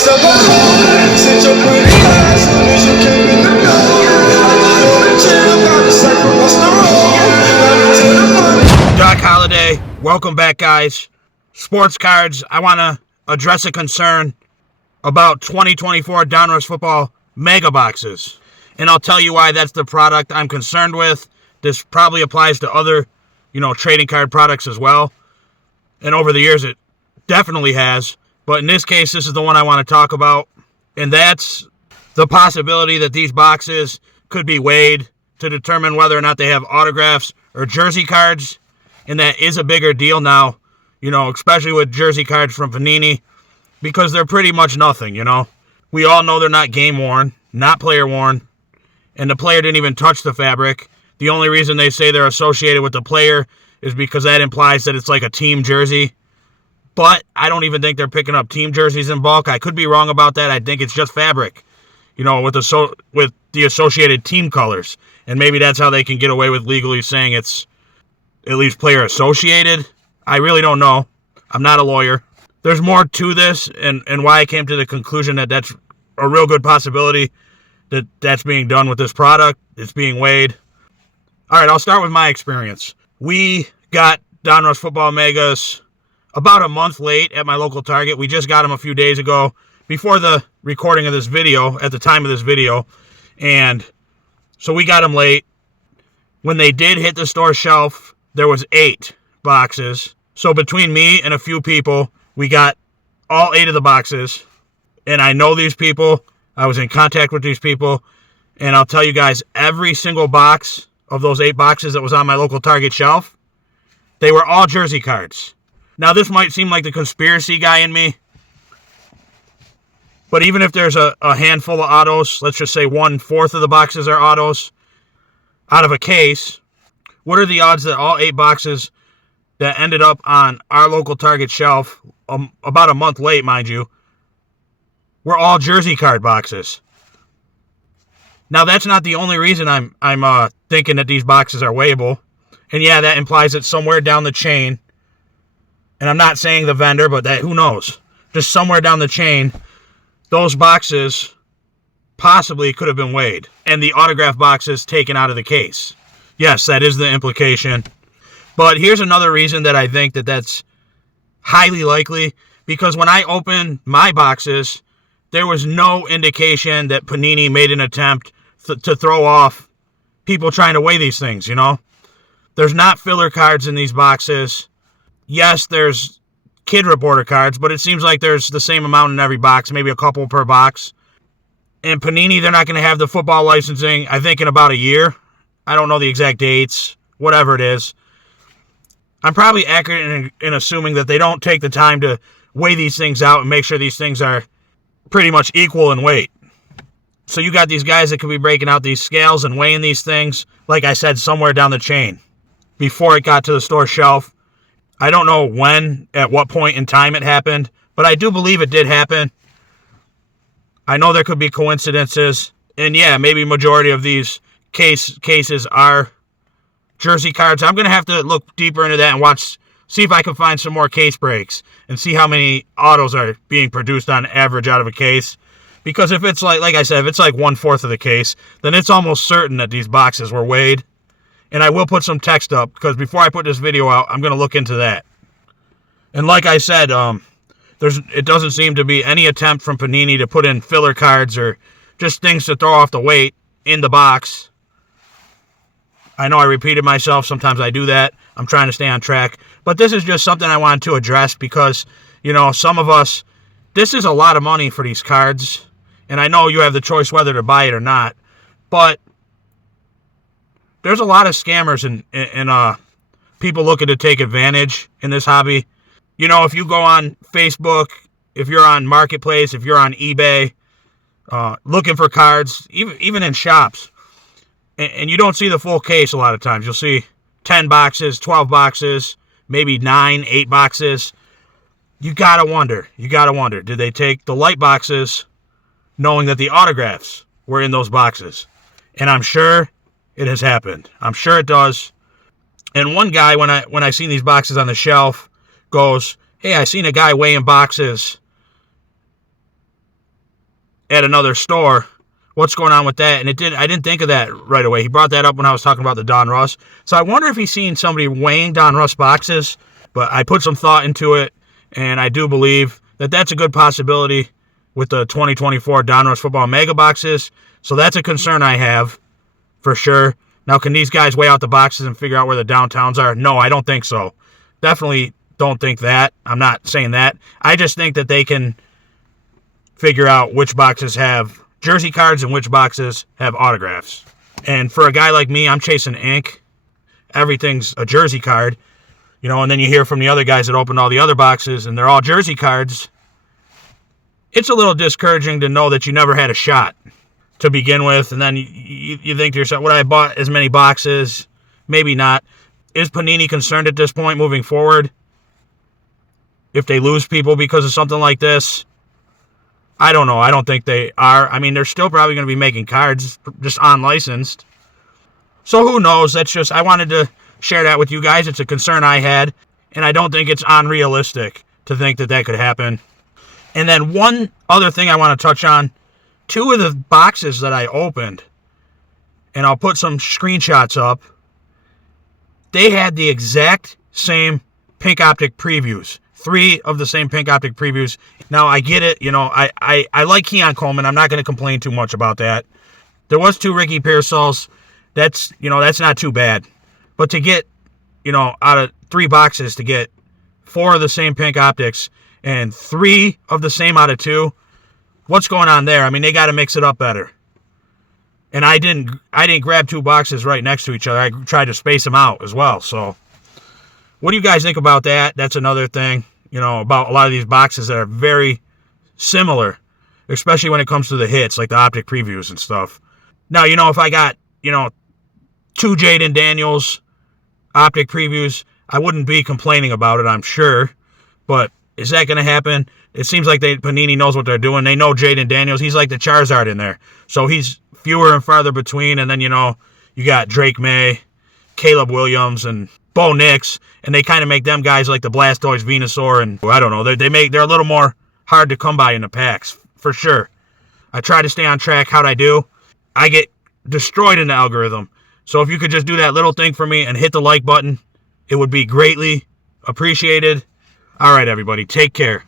Doc Holiday, welcome back, guys. Sports Cards, I want to address a concern about 2024 Donruss football mega boxes. And I'll tell you why that's the product I'm concerned with. This probably applies to other, trading card products as well. And over the years, it definitely has. But in this case, this is the one I want to talk about. And that's the possibility that these boxes could be weighed to determine whether or not they have autographs or jersey cards. And that is a bigger deal now, especially with jersey cards from Panini, because they're pretty much nothing, We all know they're not game-worn, not player-worn, and the player didn't even touch the fabric. The only reason they say they're associated with the player is because that implies that it's like a team jersey. But I don't even think they're picking up team jerseys in bulk. I could be wrong about that. I think it's just fabric, with the associated team colors. And maybe that's how they can get away with legally saying it's at least player associated. I really don't know. I'm not a lawyer. There's more to this and why I came to the conclusion that that's a real good possibility that's being done with this product. It's being weighed. All right, I'll start with my experience. We got Donruss Football Megas about a month late at my local Target. We just got them a few days ago before the recording of this video, at the time of this video. And so we got them late. When they did hit the store shelf, there was 8 boxes. So between me and a few people, we got all 8 of the boxes. And I know these people. I was in contact with these people. And I'll tell you guys, every single box of those 8 boxes that was on my local Target shelf, they were all jersey cards. Now, this might seem like the conspiracy guy in me. But even if there's a handful of autos, let's just say 1/4 of the boxes are autos, out of a case, what are the odds that all 8 boxes that ended up on our local Target shelf, about a month late, mind you, were all jersey card boxes? Now, that's not the only reason I'm thinking that these boxes are weighable. And yeah, that implies that somewhere down the chain, and I'm not saying the vendor, but that who knows, just somewhere down the chain, those boxes possibly could have been weighed and the autograph boxes taken out of the case. Yes, that is the implication. But here's another reason that I think that that's highly likely, because when I opened my boxes, there was no indication that Panini made an attempt to throw off people trying to weigh these things, There's not filler cards in these boxes. Yes, there's kid reporter cards, but it seems like there's the same amount in every box, maybe a couple per box. And Panini, they're not going to have the football licensing, I think, in about a year. I don't know the exact dates, whatever it is. I'm probably accurate in assuming that they don't take the time to weigh these things out and make sure these things are pretty much equal in weight. So you got these guys that could be breaking out these scales and weighing these things, like I said, somewhere down the chain before it got to the store shelf. I don't know when, at what point in time it happened, but I do believe it did happen. I know there could be coincidences, and yeah, maybe majority of these cases are jersey cards. I'm going to have to look deeper into that and see if I can find some more case breaks and see how many autos are being produced on average out of a case. Because if it's like I said, if it's like 1/4 of the case, then it's almost certain that these boxes were weighed. And I will put some text up, because before I put this video out, I'm going to look into that. And like I said, it doesn't seem to be any attempt from Panini to put in filler cards or just things to throw off the weight in the box. I know I repeated myself. Sometimes I do that. I'm trying to stay on track. But this is just something I wanted to address because, some of us, this is a lot of money for these cards. And I know you have the choice whether to buy it or not. But there's a lot of scammers and people looking to take advantage in this hobby. If you go on Facebook, if you're on Marketplace, if you're on eBay, looking for cards, even in shops, and you don't see the full case a lot of times. You'll see 10 boxes, 12 boxes, maybe 9, 8 boxes. You gotta wonder, did they take the light boxes knowing that the autographs were in those boxes? And I'm sure it has happened. I'm sure it does. And one guy, when I seen these boxes on the shelf, goes, "Hey, I seen a guy weighing boxes at another store. What's going on with that? And I didn't think of that right away. He brought that up when I was talking about the Donruss. So I wonder if he's seen somebody weighing Donruss boxes, but I put some thought into it, and I do believe that that's a good possibility with the 2024 Donruss Football Mega Boxes. So that's a concern I have for sure. Now, can these guys weigh out the boxes and figure out where the downtowns are? No, I don't think so. Definitely don't think that. I'm not saying that. I just think that they can figure out which boxes have jersey cards and which boxes have autographs. And for a guy like me, I'm chasing ink. Everything's a jersey card. And then you hear from the other guys that opened all the other boxes, and they're all jersey cards. It's a little discouraging to know that you never had a shot to begin with, and then you think to yourself, would I have bought as many boxes? Maybe not. Is Panini concerned at this point moving forward if they lose people because of something like this? I don't know. I don't think they are. I mean, they're still probably going to be making cards, just unlicensed. So who knows? I wanted to share that with you guys. It's a concern I had, and I don't think it's unrealistic to think that that could happen. And then one other thing I want to touch on, 2 of the boxes that I opened, and I'll put some screenshots up, they had the exact same pink optic previews. 3 of the same pink optic previews. Now, I get it. I like Keon Coleman. I'm not going to complain too much about that. There was 2 Ricky Pearsalls. That's not too bad. But to get, out of 3 boxes, to get 4 of the same pink optics and 3 of the same out of 2, what's going on there? I mean, they got to mix it up better. And I didn't grab 2 boxes right next to each other. I tried to space them out as well. So what do you guys think about that? That's another thing, about a lot of these boxes that are very similar, especially when it comes to the hits, like the optic previews and stuff. Now, if I got, 2 Jaden Daniels optic previews, I wouldn't be complaining about it, I'm sure. But is that going to happen? It seems like Panini knows what they're doing. They know Jaden Daniels. He's like the Charizard in there. So he's fewer and farther between. And then, you got Drake May, Caleb Williams, and Bo Nix. And they kind of make them guys like the Blastoise, Venusaur, and I don't know. They're a little more hard to come by in the packs, for sure. I try to stay on track. How'd I do? I get destroyed in the algorithm. So if you could just do that little thing for me and hit the like button, it would be greatly appreciated. All right, everybody, take care.